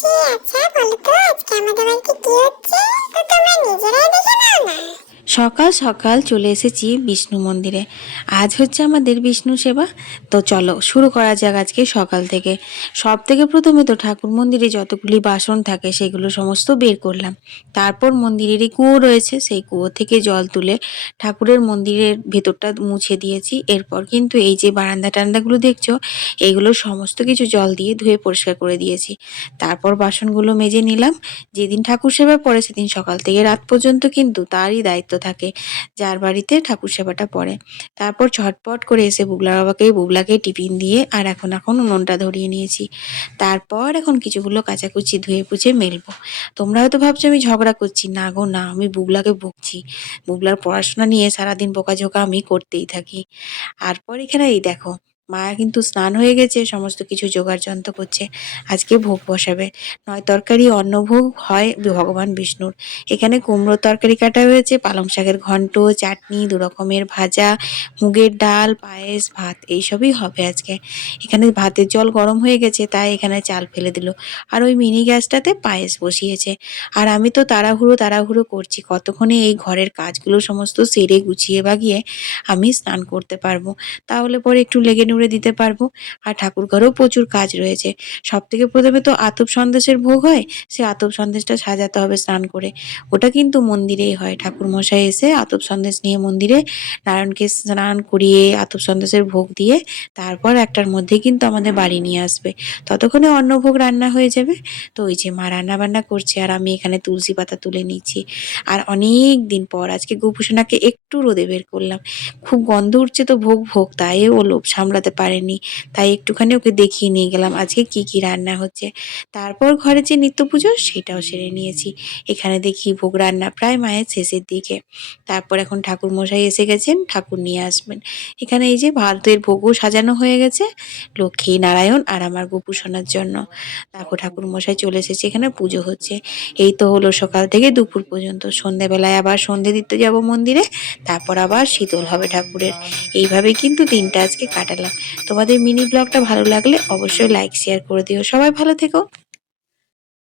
আছি। আচ্ছা বলো তো আজকে আমাদের বাড়িতে কি হচ্ছে? তো তোমরা নিজেরাই দেখে নাও না। সকাল সকাল চলে এসেছি বিষ্ণু মন্দিরে। আজ হচ্ছে আমাদের বিষ্ণু সেবা। তো চলো শুরু করা যাক আজকে সকাল থেকে। সব থেকে প্রথমে তো ঠাকুর মন্দিরে যতগুলি বাসন থাকে সেগুলো সমস্ত বের করলাম। তারপর মন্দিরেরই কুয়ো রয়েছে, সেই কুয়ো থেকে জল তুলে ঠাকুরের মন্দিরের ভেতরটা মুছে দিয়েছি। এরপর কিন্তু এই যে বারান্দা টান্দাগুলো দেখছো, এইগুলো সমস্ত কিছু জল দিয়ে ধুয়ে পরিষ্কার করে দিয়েছি। তারপর বাসনগুলো মেজে নিলাম। যেদিন ঠাকুর সেবা পড়ে সেদিন সকাল থেকে রাত পর্যন্ত কিন্তু তারই দায়িত্ব থাকে, যার বাড়িতে ঠাকুর সেবাটা পড়ে। তারপর ঝটপট করে এসে বুবলাকে টিফিন দিয়ে আর এখন উনুনটা ধরিয়ে নিয়েছি। তারপর এখন কিছুগুলো কাচাকুচি ধুয়ে পুছে মেলবো। তোমরা হয়তো ভাবছো আমি ঝগড়া করছি, না গো না, আমি বুবলাকে বকছি। বুবলার পড়াশোনা নিয়ে সারাদিন বকাঝকা আমি করতেই থাকি। তারপর এখানে এই দেখো, মা কিন্তু স্নান হয়ে গেছে, সমস্ত কিছু জোগাড় যন্ত্র করছে। আজকে ভোগ বসাবে। ৯ তরকারি অন্নভোগ হয় ভগবান বিষ্ণুর। এখানে কুমড়োর তরকারি কাটা হয়েছে, পালং শাকের ঘন্ট, চাটনি, ২ রকমের ভাজা, মুগের ডাল, পায়েস, ভাত এইসবই হবে আজকে। এখানে ভাতের জল গরম হয়ে গেছে তাই এখানে চাল ফেলে দিল। আর ওই মিনি গ্যাসটাতে পায়েস বসিয়েছে। আর আমি তো তাড়াহুড়ো করছি, কতক্ষণে এই ঘরের কাজগুলো সমস্ত সেরে গুছিয়ে বাগিয়ে আমি স্নান করতে পারবো। তাহলে পরে একটু লেগে নুড়ে দিতে পারবো। আর ঠাকুর ঘরেও প্রচুর কাজ রয়েছে। সব থেকে প্রথমে তো আতপ সন্দেশের ভোগ হয়, সে আতপ সন্দেশটা সাজাতে হবে স্নান করে। ওটা কিন্তু মন্দিরেই হয়। ঠাকুর মশাই এসে আতপ সন্দেশ নিয়ে মন্দিরে নারায়ণকে স্নান করিয়ে আতপ সন্দেশের ভোগ দিয়ে তারপর ১টার মধ্যেই কিন্তু আমাদের বাড়ি নিয়ে আসবে। ততক্ষণে অন্নভোগ রান্না হয়ে যাবে। তো ওই যে মা রান্না বান্না করছে আর আমি এখানে তুলসী পাতা তুলে নিচ্ছি। আর অনেক দিন পর আজকে গোপুসোনাকে একটু রোদে বের করলাম। খুব গন্ধ উঠছে তো ভোগ ভোগ, তাই ও লোভ সামলাতে পারেনি। তাই একটুখানি ওকে দেখিয়ে নিয়ে গেলাম আজকে কি কি রান্না হচ্ছে। তারপর ঘরে যে নিত্য পুজো সেটাও সেরে নিয়েছি। এখানে দেখি ভোগ রান্না প্রায় মায়ের শেষের দিকে। তারপর এখন ঠাকুর মশাই এসে গেছেন, ঠাকুর নিয়ে আসবেন। এখানে এই যে ভাতের ভোগও সাজানো হয়ে গেছে লক্ষ্মী নারায়ণ আর আমার গোপু সোনার জন্য। দেখো ঠাকুর মশাই চলে এসেছে, এখানে পুজো হচ্ছে। এই তো হলো সকাল থেকে দুপুর পর্যন্ত। সন্ধ্যেবেলায় আবার সন্ধে দিতে যাব মন্দিরে। তারপর আবার শীতল হবে ঠাকুরের। এইভাবেই কিন্তু দিনটা আজকে কাটালাম। তোমাদের মিনি ব্লগটা ভালো লাগলে অবশ্যই লাইক শেয়ার করে দিও। সবাই ভালো থেকো।